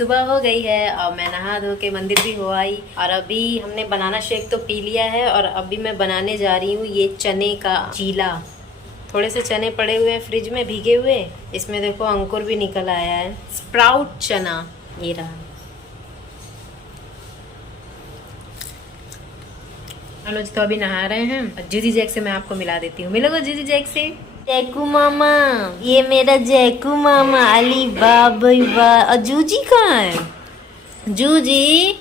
सुबह हो गई है और मैं नहा धो के मंदिर भी हो आई और अभी हमने बनाना शेक तो पी लिया है और अभी मैं बनाने जा रही हूँ ये चने का चीला। थोड़े से चने पड़े हुए हैं फ्रिज में भीगे हुए, इसमें देखो अंकुर भी निकल आया है। स्प्राउट चना ये रहा। अनुज तो अभी नहा रहे हैं। जीजी जैक से मैं आपको मिला देती हूँ। मिलोगे जीजी जैक से? जैकू मामा, ये मेरा जैकू मामा। अली बाबा वाह। और जूजी कहाँ है? जूजी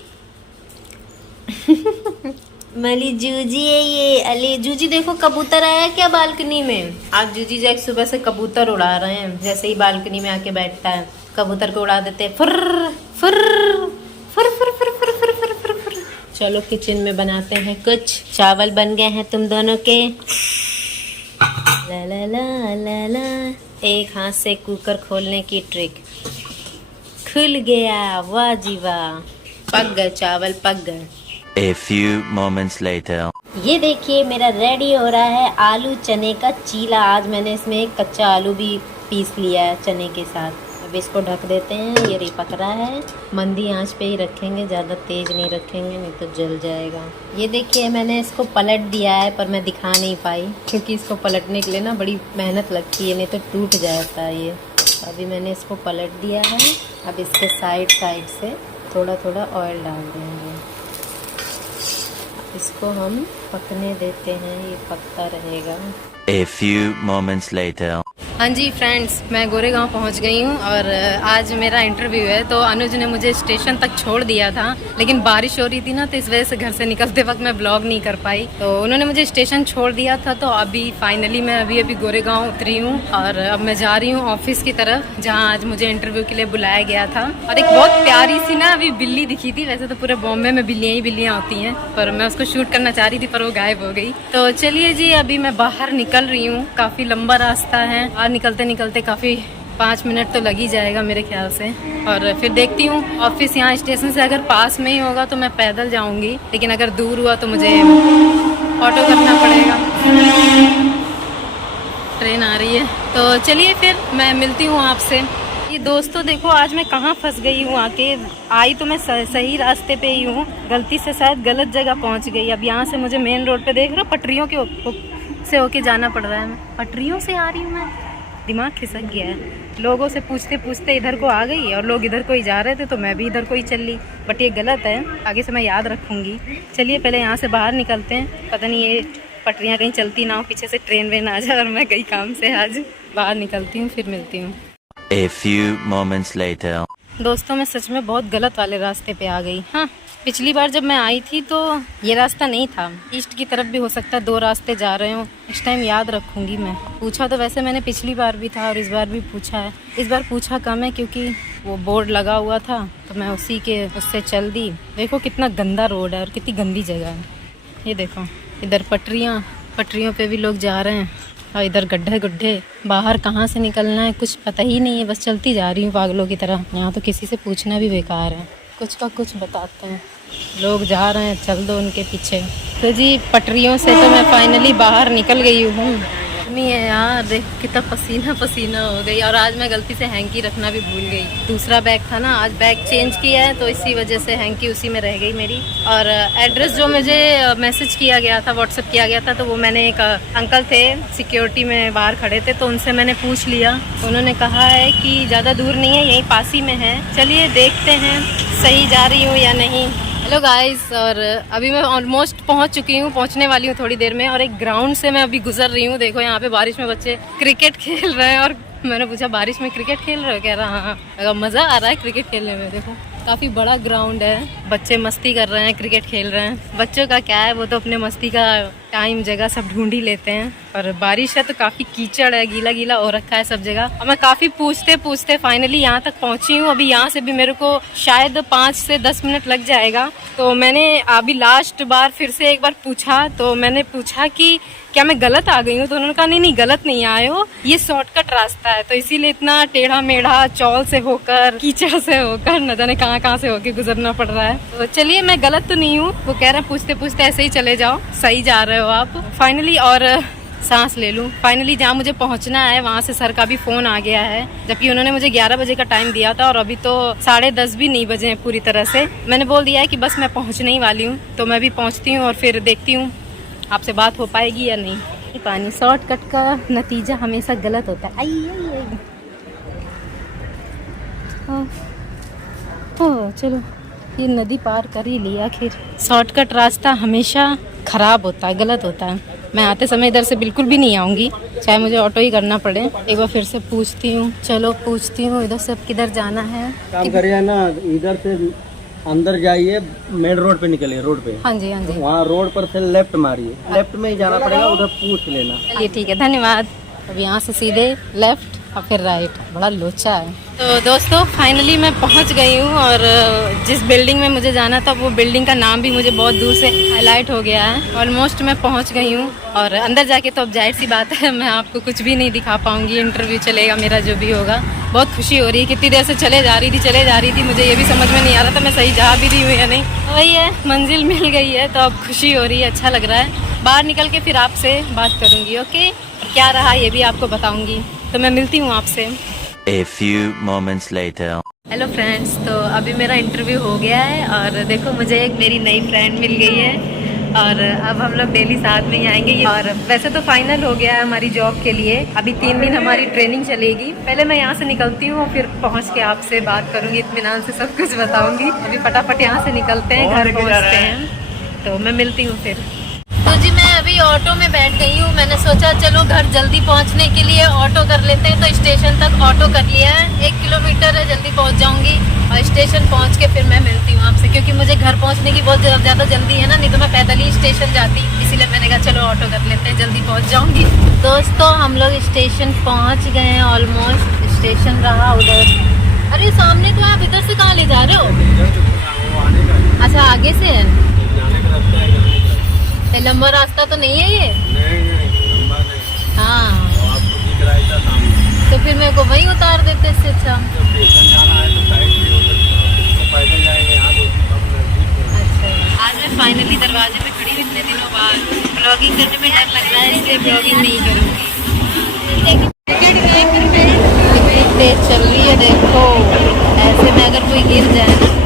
मली जूजी है ये। अली जूजी देखो कबूतर आया क्या बालकनी में। आज जूजी जैक सुबह से कबूतर उड़ा रहे हैं। जैसे ही बालकनी में आके बैठता है कबूतर को उड़ा देते हैं। फुर फुर फुर फुर फुर फुर फुर फुर फुर फुर। चलो किचन में बनाते हैं कुछ। चावल बन गए हैं तुम दोनों के। ला ला ला ला ला। एक हाथ से कुकर खोलने की ट्रिक। खुल गया, वाह जी वाह। पक गए चावल, पक गए। A few moments later. ये देखिए मेरा रेडी हो रहा है आलू चने का चीला। आज मैंने इसमें एक कच्चा आलू भी पीस लिया है चने के साथ। अब इसको ढक देते हैं। ये रही पक रहा है। मंदी आंच पे ही रखेंगे, ज़्यादा तेज नहीं रखेंगे नहीं तो जल जाएगा। ये देखिए मैंने इसको पलट दिया है पर मैं दिखा नहीं पाई क्योंकि इसको पलटने के लिए ना बड़ी मेहनत लगती है, नहीं तो टूट जाता है ये। अभी मैंने इसको पलट दिया है। अब इसके साइड साइड से थोड़ा थोड़ा ऑयल डाल देंगे। इसको हम पकने देते हैं, ये पकता रहेगा। A few moments later. हाँ जी फ्रेंड्स, मैं गोरेगांव पहुंच गई हूँ और आज मेरा इंटरव्यू है। तो अनुज ने मुझे स्टेशन तक छोड़ दिया था, लेकिन बारिश हो रही थी ना तो इस वजह से घर से निकलते वक्त मैं ब्लॉग नहीं कर पाई। तो उन्होंने मुझे स्टेशन छोड़ दिया था। तो अभी फाइनली मैं अभी गोरेगांव उतरी हूँ और अब मैं जा रही हूँ ऑफिस की तरफ, जहाँ आज मुझे इंटरव्यू के लिए बुलाया गया था। और एक बहुत प्यारी सी ना अभी बिल्ली दिखी थी। वैसे तो पूरे बॉम्बे में बिल्लियाँ ही बिल्लियाँ होती हैं, पर मैं उसको शूट करना चाह रही थी पर वो गायब हो गई। तो चलिए जी, अभी मैं बाहर निकल रही हूँ। काफ़ी लंबा रास्ता है और निकलते निकलते काफ़ी 5 मिनट तो लग ही जाएगा मेरे ख्याल से। और फिर देखती हूँ ऑफिस यहाँ स्टेशन से अगर पास में ही होगा तो मैं पैदल जाऊँगी, लेकिन अगर दूर हुआ तो मुझे ऑटो करना पड़ेगा। ट्रेन आ रही है तो चलिए फिर मैं मिलती हूँ आपसे। ये दोस्तों देखो आज मैं कहाँ फंस गई हूँ आके। आई तो मैं सही रास्ते पे ही हूँ, गलती से शायद गलत जगह पहुँच गई। अब यहाँ से मुझे मेन रोड पे देख रहे हो पटरियों के से होके जाना पड़ रहा है। मैं पटरियों से आ रही हूँ। मैं दिमाग खिसक गया है। लोगों से पूछते पूछते इधर को आ गई और लोग इधर को ही जा रहे थे तो मैं भी इधर को ही चल ली। बट ये गलत है, आगे से मैं याद रखूँगी। चलिए पहले यहाँ से बाहर निकलते हैं। पता नहीं ये पटरियाँ कहीं चलती ना हो, पीछे से ट्रेन वेन आ जाए और मैं कहीं काम से आज बाहर निकलती हूँ, फिर मिलती हूँ। A few moments later. दोस्तों मैं सच में बहुत गलत वाले रास्ते पे आ गई। हाँ, पिछली बार जब मैं आई थी तो ये रास्ता नहीं था। ईस्ट की तरफ भी हो सकता है 2 रास्ते जा रहे हो। इस टाइम याद रखूंगी मैं। पूछा तो वैसे मैंने पिछली बार भी था और इस बार भी पूछा है। इस बार पूछा कम है क्योंकि वो बोर्ड लगा हुआ था तो मैं उसी के उससे चल दी। देखो कितना गंदा रोड है और कितनी गंदी जगह है। ये देखो इधर पटरियों पे भी लोग जा रहे हैं और इधर गड्ढे। बाहर कहाँ से निकलना है कुछ पता ही नहीं है, बस चलती जा रही हूँ पागलों की तरह। यहाँ तो किसी से पूछना भी बेकार है, कुछ का कुछ बताते हैं। लोग जा रहे हैं, चल दो उनके पीछे। तो जी पटरियों से तो मैं फाइनली बाहर निकल गई हूँ। गर्मी है यार, देख कितना पसीना पसीना हो गई। और आज मैं गलती से हैंकी रखना भी भूल गई। दूसरा बैग था ना, आज बैग चेंज किया है तो इसी वजह से हैंकी उसी में रह गई मेरी। और एड्रेस जो मुझे मैसेज किया गया था, व्हाट्सएप किया गया था, तो वो मैंने एक अंकल थे सिक्योरिटी में बाहर खड़े थे तो उनसे मैंने पूछ लिया। उन्होंने कहा है कि ज़्यादा दूर नहीं है, यहीं पास ही में है। चलिए देखते हैं सही जा रही हूँ या नहीं। हेलो गाइस, और अभी मैं ऑलमोस्ट पहुंच चुकी हूँ, पहुंचने वाली हूँ थोड़ी देर में। और एक ग्राउंड से मैं अभी गुजर रही हूँ। देखो यहाँ पे बारिश में बच्चे क्रिकेट खेल रहे हैं और मैंने पूछा बारिश में क्रिकेट खेल रहे हो? कह रहा हाँ, मज़ा आ रहा है क्रिकेट खेलने में। देखो काफ़ी बड़ा ग्राउंड है, बच्चे मस्ती कर रहे हैं, क्रिकेट खेल रहे हैं। बच्चों का क्या है, वो तो अपने मस्ती का टाइम जगह सब ढूंढ ही लेते हैं। और बारिश है तो काफ़ी कीचड़ है, गीला गीला हो रखा है सब जगह। और मैं काफ़ी पूछते पूछते फाइनली यहाँ तक पहुँची हूँ। अभी यहाँ से भी मेरे को शायद 5 से 10 मिनट लग जाएगा। तो मैंने अभी लास्ट बार फिर से एक बार पूछा, तो मैंने पूछा कि क्या मैं गलत आ गई हूँ? तो उन्होंने कहा नहीं गलत नहीं आए हो, ये शॉर्टकट रास्ता है। तो इसीलिए इतना टेढ़ा मेढ़ा चौल से होकर कीचड़ से होकर न जाने कहाँ से होकर गुजरना पड़ रहा है। तो चलिए मैं गलत तो नहीं हूँ। वो कह रहे हैं पूछते पूछते ऐसे ही चले जाओ, सही जा रहे हो आप फाइनली। और सांस ले लूं। फाइनली जहाँ मुझे पहुंचना है वहाँ से सर का भी फ़ोन आ गया है, जबकि उन्होंने मुझे 11 बजे का टाइम दिया था और अभी तो 10:30 भी नहीं बजे हैं पूरी तरह से। मैंने बोल दिया है कि बस मैं पहुँचने ही वाली हूँ, तो मैं भी पहुँचती हूँ और फिर देखती हूँ आपसे बात हो पाएगी या नहीं। पानी शॉर्टकट का नतीजा हमेशा गलत होता है। आई ओह चलो, ये नदी पार कर ही लिया आखिर। शॉर्टकट रास्ता हमेशा ख़राब होता है, गलत होता है। मैं आते समय इधर से बिल्कुल भी नहीं आऊँगी, चाहे मुझे ऑटो ही करना पड़े। एक बार फिर से पूछती हूँ, चलो पूछती हूँ इधर से किधर जाना है। काम करिए ना, इधर से अंदर जाइए, मेन रोड पे निकलिए, रोड पे। हाँ जी हाँ जी, वहाँ रोड पर से लेफ्ट मारिए, लेफ्ट में ही जाना पड़ेगा, उधर पूछ लेना। चलिए ठीक है, धन्यवाद। अब यहाँ से सीधे लेफ्ट और फिर राइट, बड़ा लोचा है। तो दोस्तों फाइनली मैं पहुँच गई हूँ और जिस बिल्डिंग में मुझे जाना था वो बिल्डिंग का नाम भी मुझे बहुत दूर से हाईलाइट हो गया है। ऑलमोस्ट मैं पहुँच गई हूँ और अंदर जाके तो अब जाहिर सी बात है मैं आपको कुछ भी नहीं दिखा पाऊँगी। इंटरव्यू चलेगा मेरा, जो भी होगा। बहुत खुशी हो रही है, कितनी देर से चले जा रही थी, मुझे ये भी समझ में नहीं आ रहा था मैं सही जा भी रही हूँ या नहीं। वही है, मंजिल मिल गई है तो अब खुशी हो रही है, अच्छा लग रहा है। बाहर निकल के फिर आपसे बात करूँगी, ओके। क्या रहा ये भी आपको बताऊँगी, तो मैं मिलती हूँ आपसे। A few moments later. Hello friends, तो अभी मेरा इंटरव्यू हो गया है और देखो मुझे एक मेरी नई फ्रेंड मिल गई है और अब हम लोग डेली साथ में ही आएंगे। और वैसे तो फाइनल हो गया है हमारी जॉब के लिए, अभी 3 दिन हमारी ट्रेनिंग चलेगी। पहले मैं यहाँ से निकलती हूँ और फिर पहुँच के आपसे बात करूँगी, इत्मीनान से सब कुछ बताऊँगी। अभी फटाफट यहाँ से निकलते हैं, घर पहुँचते हैं, तो मैं मिलती हूँ फिर। तो जी मैं अभी ऑटो में बैठ गई हूँ। मैंने सोचा चलो घर जल्दी पहुँचने के लिए ऑटो कर लेते हैं, तो स्टेशन तक ऑटो कर लिया है। 1 किलोमीटर है, जल्दी पहुँच जाऊँगी और स्टेशन पहुँच के फिर मैं मिलती हूँ आपसे, क्योंकि मुझे घर पहुँचने की बहुत ज़्यादा जल्दी है ना, नहीं तो मैं पैदल ही स्टेशन जाती। इसीलिए मैंने कहा चलो ऑटो कर लेते हैं, जल्दी पहुँच जाऊँगी। दोस्तों हम लोग स्टेशन पहुँच गए हैं, ऑलमोस्ट। स्टेशन रहा उधर, अरे सामने तो आप इधर से कहाँ ले जा रहे हो? अच्छा आगे से है, लंबा रास्ता तो नहीं है ये? नहीं लंबा नहीं। हाँ आपको दिख रहा है सामने, तो फिर मेरे को वहीं उतार देते इससे अच्छा। स्टेशन जाना है तो साइड भी उधर पैदल जाएंगे, यहाँ अच्छा, आज मैं फाइनली दरवाजे पे खड़ी हूँ इतने दिनों बाद। ब्लॉगिंग करने में डर लग रहा है, इसलिए ब्लॉगिंग नहीं करूँगी। कितनी तेज चल रही है देखो, ऐसे में अगर कोई गिर जाए ना।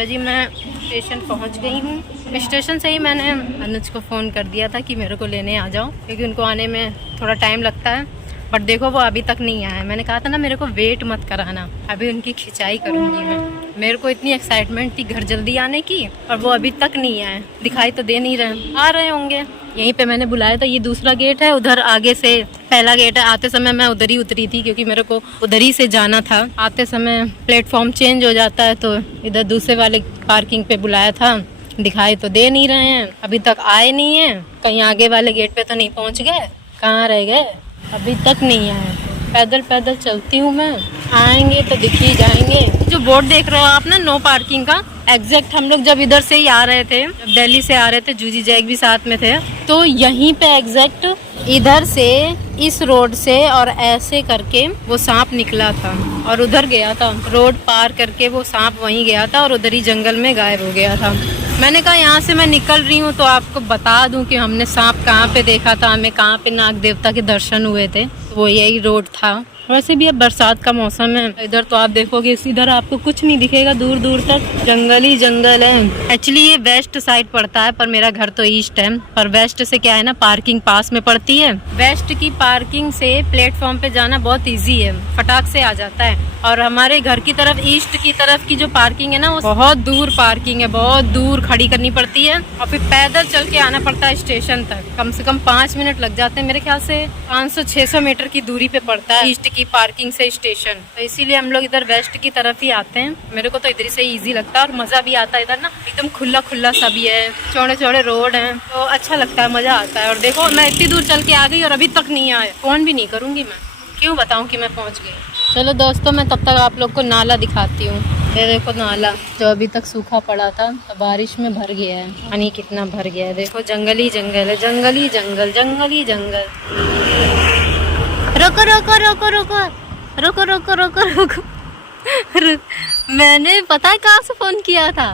जी मैं स्टेशन पहुंच गई हूँ। स्टेशन से ही मैंने अनुज को फ़ोन कर दिया था कि मेरे को लेने आ जाओ, क्योंकि उनको आने में थोड़ा टाइम लगता है। बट देखो वो अभी तक नहीं आया है। मैंने कहा था ना मेरे को वेट मत कराना, अभी उनकी खिंचाई करूँगी मैं। मेरे को इतनी एक्साइटमेंट थी घर जल्दी आने की और वो अभी तक नहीं आए, दिखाई तो दे नहीं रहे। आ रहे होंगे, यहीं पे मैंने बुलाया था। ये दूसरा गेट है, उधर आगे से पहला गेट है। आते समय मैं उधर ही उतरी थी क्योंकि मेरे को उधर ही से जाना था। आते समय प्लेटफॉर्म चेंज हो जाता है, तो इधर दूसरे वाले पार्किंग पे बुलाया था। दिखाई तो दे नहीं रहे हैं, अभी तक आए नहीं हैं। कहीं आगे वाले गेट पे तो नहीं पहुंच गए, कहाँ रह गए, अभी तक नहीं आए। पैदल पैदल चलती हूँ मैं, आएंगे तो दिख ही जाएंगे। जो बोर्ड देख रहे हो आप ना, नो पार्किंग का, एग्जैक्ट हम लोग जब इधर से ही आ रहे थे, जब दिल्ली से आ रहे थे, जूजी जैक भी साथ में थे, तो यहीं पे एग्जैक्ट इधर से इस रोड से और ऐसे करके वो सांप निकला था और उधर गया था। रोड पार करके वो सांप वहीं गया था और उधर ही जंगल में गायब हो गया था। मैंने कहा यहाँ से मैं निकल रही हूँ तो आपको बता दूं कि हमने सांप कहाँ पे देखा था, हमें कहाँ पे नाग देवता के दर्शन हुए थे, वो यही रोड था। वैसे भी अब बरसात का मौसम है, इधर तो आप देखोगे इधर आपको कुछ नहीं दिखेगा, दूर दूर तक जंगल ही जंगल है। एक्चुअली ये वेस्ट साइड पड़ता है, पर मेरा घर तो ईस्ट है। पर वेस्ट से क्या है ना, पार्किंग पास में पड़ती है। वेस्ट की पार्किंग से प्लेटफॉर्म पे जाना बहुत ईजी है, फटाक से आ जाता है। और हमारे घर की तरफ, ईस्ट की तरफ की जो पार्किंग है ना, वो बहुत दूर पार्किंग है, बहुत दूर खड़ी करनी पड़ती है और फिर पैदल चल के आना पड़ता है स्टेशन तक। कम से कम 5 मिनट लग जाते हैं, मेरे ख्याल से 500-600 मीटर की दूरी पे पड़ता है ईस्ट की पार्किंग से स्टेशन। तो इसीलिए हम लोग इधर वेस्ट की तरफ ही आते हैं। मेरे को तो इधर से इजी लगता है और मजा भी आता है। इधर ना एकदम खुला खुला सा भी है, चौड़े चौड़े रोड हैं, तो अच्छा लगता है, मजा आता है। और देखो मैं इतनी दूर चल के आ गई और अभी तक नहीं आया। फोन भी नहीं करूंगी मैं, क्यों बताऊं कि मैं पहुंच गई। चलो दोस्तों, मैं तब तक आप लोग को नाला दिखाती हूँ। ये देखो नाला जो अभी तक सूखा पड़ा था तो बारिश में भर गया है। पानी कितना भर गया है, देखो जंगल ही जंगल है, जंगल ही जंगल, जंगल ही जंगल। रुको रुको रुको रुको रुको रुको रुको रुको मैंने पता है कहाँ से फोन किया था?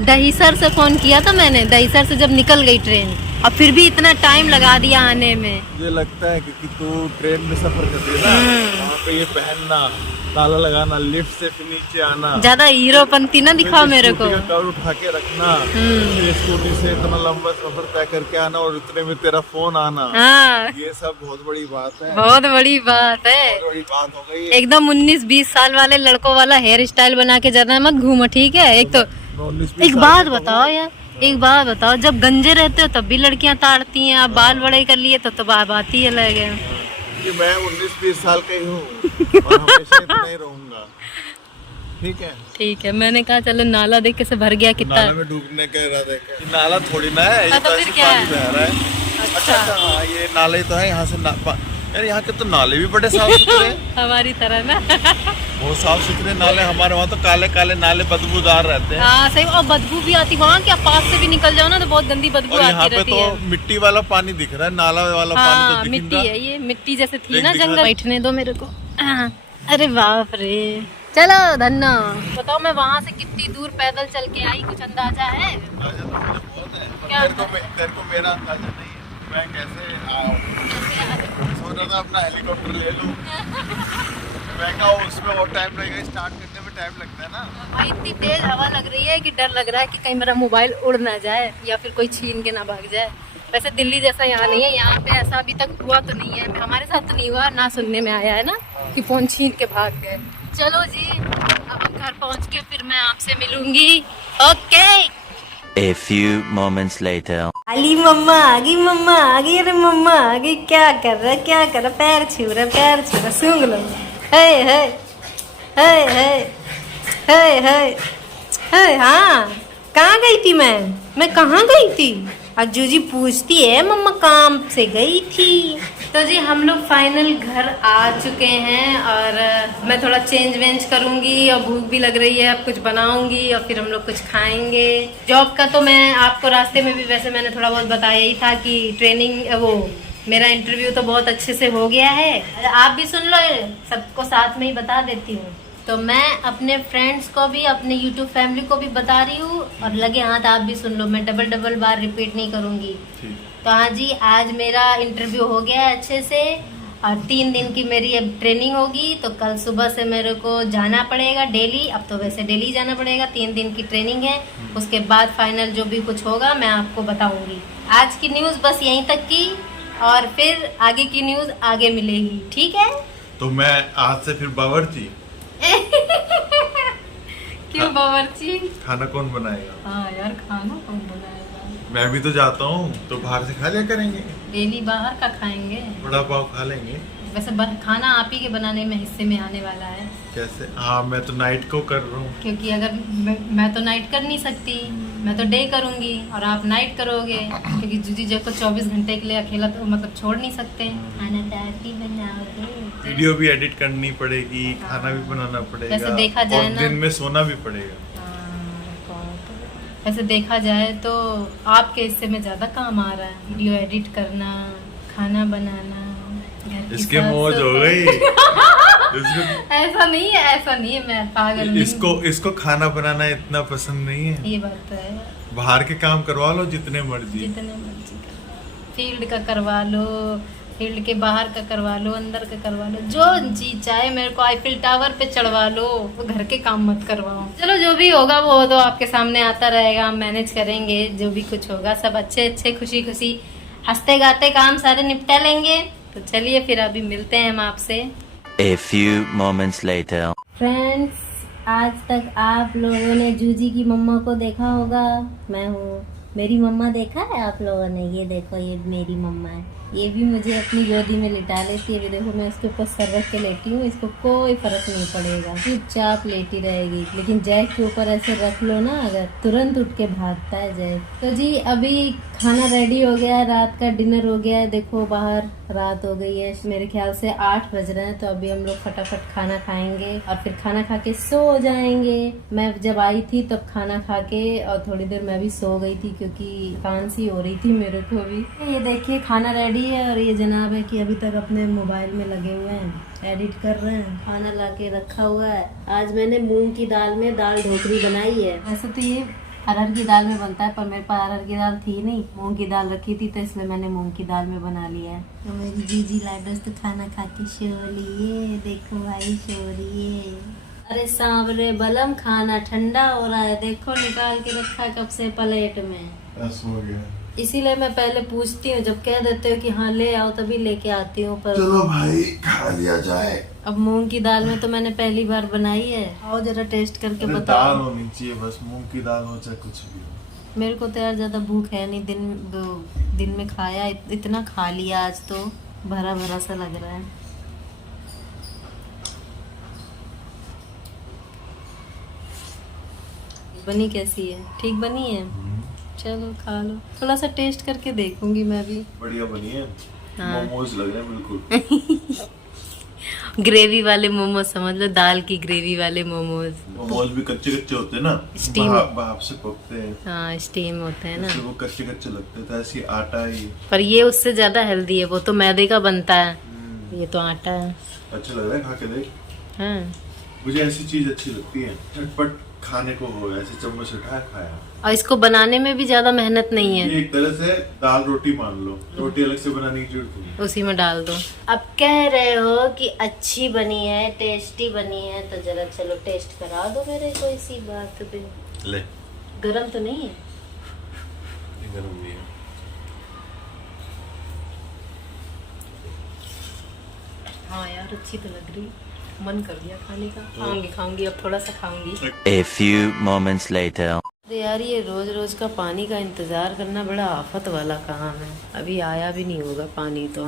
दहीसर से फोन किया था मैंने। दहीसर से जब निकल गई ट्रेन और फिर भी इतना टाइम लगा दिया आने में। मुझे लगता है कि तू ट्रेन में सफर कर रही है ना, वहाँ पे ये पहनना, ताला लगाना, लिफ्ट से फिर नीचे आना, ज्यादा हीरोपंती ना दिखाओ मेरे को। कवर उठा के रखना, फिर स्कूटी से इतना लंबा सफर तय करके आना और इतने में तेरा फोन आना, हाँ ये सब बहुत बड़ी बात है। बहुत बड़ी बात है, बहुत बड़ी बात हो गई। एकदम 19-20 साल वाले लड़कों वाला हेयर स्टाइल बना के ज्यादा मत घूमो, ठीक है? एक तो एक बात बताओ यार, एक बात बताओ, जब गंजे रहते हो तब भी लड़कियां ताड़ती हैं, आप बाल बड़े कर लिए तो बात ही अलग है। कि मैं 19-20 साल का ही हूँ और हमेशा इतना ही रहूंगा, ठीक है? ठीक है, मैंने कहा चलो नाला देख कैसे भर गया कितना। नाला में डूबने का इरादा है? नाला थोड़ी ना है, ये तो तो फिर ऐसे क्या पानी है? बह रहा है। अच्छा हाँ, ये नाला ही तो है। यहाँ से यार यहाँ के तो नाले भी बड़े साफ सुथरे हमारी तरह ना बहुत साफ सुथरे नाले। हमारे वहाँ तो काले काले नाले बदबूदार रहते हैं। हाँ सही, और बदबू भी आती वहाँ के, पास से भी निकल जाओ ना तो बहुत गंदी बदबू और यहाँ आती पे रहती तो है। मिट्टी वाला पानी दिख रहा है, नाला वाला पानी हाँ तो दिख मिट्टी नहीं रहा। है, ये मिट्टी जैसे थी देख ना दिखा जंगल। बैठने दो मेरे को। अरे बाप रे, चलो धन्ना। बताओ मैं वहाँ से कितनी दूर पैदल चल के आई, कुछ अंदाजा है? क्या? तेरे को मेरा अंदाजा नहीं है, मैं कैसे सोच रहा था अपना हेलीकॉप्टर ले लूं। मैं कहा उसमें और टाइम लगेगा, स्टार्ट करने में टाइम लगता है ना भाई। इतनी तेज हवा लग रही है कि डर लग रहा है कि कहीं मेरा मोबाइल उड़ ना जाए या फिर कोई छीन के ना भाग जाए। वैसे दिल्ली जैसा यहाँ नहीं है, यहाँ पे ऐसा अभी तक हुआ तो नहीं है, हमारे साथ तो नहीं हुआ, ना सुनने में आया है ना कि फोन छीन के भाग गए। चलो जी, अब हम घर पहुँच के फिर मैं आपसे मिलूंगी। Okay. A few moments later. Ali मम्मा आ गई, अरे मम्मा आ गई। क्या कर रहा है, क्या कर रहा? पैर छू रहा, पैर छू रहा, सूंघ लो। हे हे हे हे हे हे। हाँ कहाँ गई थी मैं कहाँ गई थी? अज्जू जी पूछती है मम्मा काम से गई थी। तो जी हम लोग फाइनल घर आ चुके हैं और मैं थोड़ा चेंज वेंज करूंगी और भूख भी लग रही है, अब कुछ बनाऊंगी और फिर हम लोग कुछ खाएंगे। जॉब का तो मैं आपको रास्ते में भी वैसे मैंने थोड़ा बहुत बताया ही था कि ट्रेनिंग वो मेरा इंटरव्यू तो बहुत अच्छे से हो गया है। आप भी सुन लो, सबको साथ में ही बता देती हूँ। तो मैं अपने फ्रेंड्स को भी, अपने यूट्यूब फैमिली को भी बता रही हूँ और लगे हाथ आप भी सुन लो, मैं डबल बार रिपीट नहीं करूँगी। तो हाँ जी, आज मेरा इंटरव्यू हो गया है अच्छे से और 3 दिन की मेरी अब ट्रेनिंग होगी। तो कल सुबह से मेरे को जाना पड़ेगा डेली, अब तो वैसे डेली जाना पड़ेगा। 3 दिन की ट्रेनिंग है, उसके बाद फाइनल जो भी कुछ होगा मैं आपको बताऊंगी। आज की न्यूज़ बस यहीं तक की और फिर आगे की न्यूज़ आगे मिलेगी, ठीक है? तो मैं आज से फिर बावर्ची। क्यों बावर्ची? खाना कौन बनाएगा? हाँ यार, खाना कौन बनाएगा? मैं भी तो जाता हूँ, तो बाहर से खा लिया करेंगे। डेली बाहर का खाएंगे, बड़ा पाव खा लेंगे। वैसे खाना आप ही के बनाने में हिस्से में आने वाला है। कैसे? हाँ मैं तो नाइट को कर रहा हूँ। क्योंकि अगर मैं तो नाइट कर नहीं सकती, मैं तो डे करूँगी और आप नाइट करोगे, क्योंकि जूजी जब को 24 घंटे के लिए अकेला तो मतलब छोड़ नहीं सकते। खाना तो आप ही बनाओगे, वीडियो भी एडिट करनी पड़ेगी, खाना भी बनाना पड़ेगा, वैसे देखा जाए और ना, दिन में सोना भी पड़ेगा। वैसे देखा जाए तो आपके हिस्से में ज्यादा काम आ रहा है, वीडियो एडिट करना, खाना बनाना, घर की इसके साफ मौज हो सफाई। गई। ऐसा नहीं है, मैं पागल नहीं। इसको खाना बनाना इतना पसंद नहीं है। ये बात तो है। बाहर के काम करवा लो जितने मर्जी करो, फील्ड का करवा लो, फील्ड के बाहर का करवा लो, अंदर का करवा लो, जो जी चाहे। मेरे को आईफिल टावर पे चढ़वा लो, वो घर के काम मत करवाओ। चलो जो भी होगा वो तो आपके सामने आता रहेगा, हम मैनेज करेंगे। जो भी कुछ होगा सब अच्छे खुशी हंसते गाते काम सारे निपटा लेंगे। तो चलिए फिर अभी मिलते हैं हम आपसे। A few moments later. Friends, आज तक आप लोगों ने जूजी की मम्मा को देखा होगा, मैं हूँ। मेरी मम्मा देखा है आप लोगों ने? ये देखो, ये मेरी मम्मा है। ये भी मुझे अपनी गोदी में लिटा लेती है। अभी देखो मैं इसके ऊपर सर रख के लेटी हूँ, इसको कोई फर्क नहीं पड़ेगा, चुपचाप लेटी रहेगी। लेकिन जैक के ऊपर ऐसे रख लो ना अगर, तुरंत उठ के भागता है जैक। तो जी अभी खाना रेडी हो गया है, रात का डिनर हो गया है। देखो बाहर रात हो गई है, मेरे ख्याल से 8 बज रहे हैं। तो अभी हम लोग फटाफट खाना खाएंगे और फिर खाना खा के सो जाएंगे। मैं जब आई थी तब खाना खा के और थोड़ी देर मैं भी सो गई थी क्योंकि थकान सी हो रही थी मेरे को भी। ये देखिए खाना रेडी है और ये जनाब है कि अभी तक अपने मोबाइल में लगे हुए हैं, एडिट कर रहे हैं। खाना लाके रखा हुआ है। आज मैंने मूंग की दाल में दाल ढोकरी बनाई है। वैसे तो ये अरहर की दाल में बनता है पर मेरे पास अरहर की दाल थी नहीं, मूंग की दाल रखी थी तो इसलिए मैंने मूंग की दाल में बना लिया है। तो मेरी जीजी लाइडर्स तो खाना खा के सो रही है। देखो भाई सो रही है। अरे सांवरे बलम खाना ठंडा हो रहा है, देखो निकाल के रखा है कब से प्लेट में। बस हो गया। इसीलिए मैं पहले पूछती हूँ, जब कह देते हो कि हाँ ले आओ तभी लेके आती हूँ। पर चलो भाई खा लिया जाए। अब मूंग की दाल में तो मैंने पहली बार बनाई है। आओ जरा टेस्ट करके दाल बताओ। होनी चाहिए बस, मूंग की दाल हो चाहे कुछ भी हो। मेरे को तो यार ज्यादा भूख है नहीं, दिन में खाया इतना खा लिया, आज तो भरा भरा सा लग रहा है। बनी कैसी है? ठीक बनी है? चलो खा लो, थोड़ा सा टेस्ट करके देखूंगी मैं भी। बढ़िया बनी है। हाँ। मोमोज लग रहे हैं बिल्कुल। ग्रेवी वाले मोमोज समझ लो, दाल की ग्रेवी वाले मोमोज। मोमोज भी कच्चे कच्चे होते हैं ना, स्टीम। भाप से पकते हैं। हाँ स्टीम होते हैं ना, इसलिए वो कच्चे कच्चे लगते हैं। तो ऐसी आटा ही पर ये उससे ज्यादा हेल्दी है। वो तो मैदे का बनता है, ये तो आटा है। अच्छा लग रहा है, खा के देख। हाँ मुझे ऐसी चीज अच्छी लगती है, झटपट खाने को हो, ऐसे चम्मच उठाया खाया। और इसको बनाने में भी ज्यादा मेहनत नहीं है। ये एक तरह से दाल रोटी मान लो, रोटी अलग से बनाने की जरूरत नहीं। उसी में डाल दो। अब कह रहे हो कि अच्छी बनी है, टेस्टी बनी है, तो जरा चलो टेस्ट करा दो मेरे को। इसी बात पे ले, गरम तो नहीं है? गरम नहीं है। हाँ यार अच्छी तो लग रही, मन कर दिया खाने का। खाऊंगी अब थोड़ा सा खाऊंगी। A few moments later. अरे यार ये रोज रोज का पानी का इंतजार करना बड़ा आफत वाला काम है। अभी आया भी नहीं होगा पानी तो।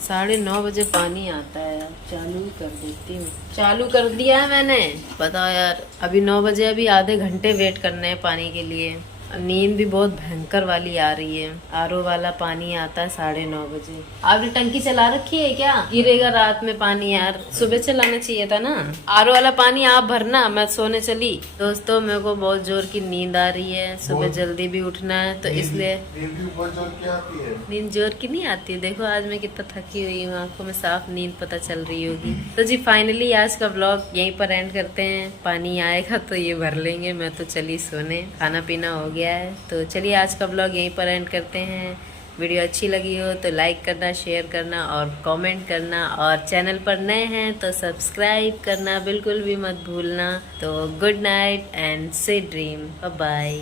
9:30 बजे पानी आता है यार। चालू कर देती हूँ। चालू कर दिया है मैंने। बताओ यार अभी 9 बजे, अभी आधे घंटे वेट करने हैं पानी के लिए। नींद भी बहुत भयंकर वाली आ रही है। आरओ वाला पानी आता है 9:30 बजे। आपने टंकी चला रखी है क्या? गिरेगा रात में पानी यार, सुबह चलाना चाहिए था ना। आरओ वाला पानी आप भरना, मैं सोने चली। दोस्तों मेरे को बहुत जोर की नींद आ रही है, सुबह जल्दी भी उठना है तो इसलिए। नींद जोर की नहीं आती, देखो आज मैं कितना थकी हुई हूँ, आंखों में साफ नींद पता चल रही होगी। तो जी फाइनली आज का व्लॉग यहीं पर एंड करते हैं। पानी आएगा तो ये भर लेंगे, मैं तो चली सोने, खाना पीना हो गया है। तो चलिए आज का ब्लॉग यहीं पर एंड करते हैं। वीडियो अच्छी लगी हो तो लाइक करना, शेयर करना और कमेंट करना, और चैनल पर नए हैं तो सब्सक्राइब करना बिल्कुल भी मत भूलना। तो good night and sweet dream, bye bye.